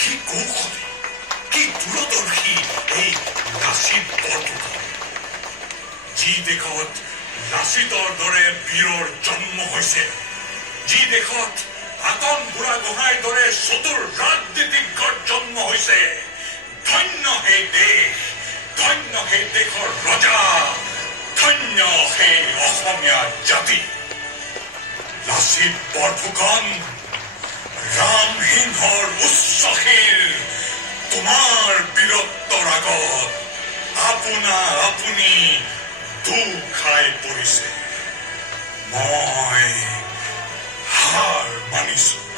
কি কৌশলী, কি দূৰদৰ্শী এই লাচিত বৰফুকন। যি দেশত লাচিতৰ দৰে বীৰৰ জন্ম হৈছে, যি দেশত হাতন বুঢ়াগোহাঁইৰ দৰে চতুৰ ৰাজনীতিজ্ঞৰ জন্ম হৈছে, ধন্য সেই দেশ, ধন্য সেই দেশৰ ৰজা, ধন্য সেই অসমীয়া জাতি। লাচিত বৰফুকন, ৰামসিংহৰ উচ্চ শিৰ তোমাৰ বীৰত্বৰ আগত আপোনা আপুনি দুখ খাই পৰিছে। মই হাৰ মানিছো।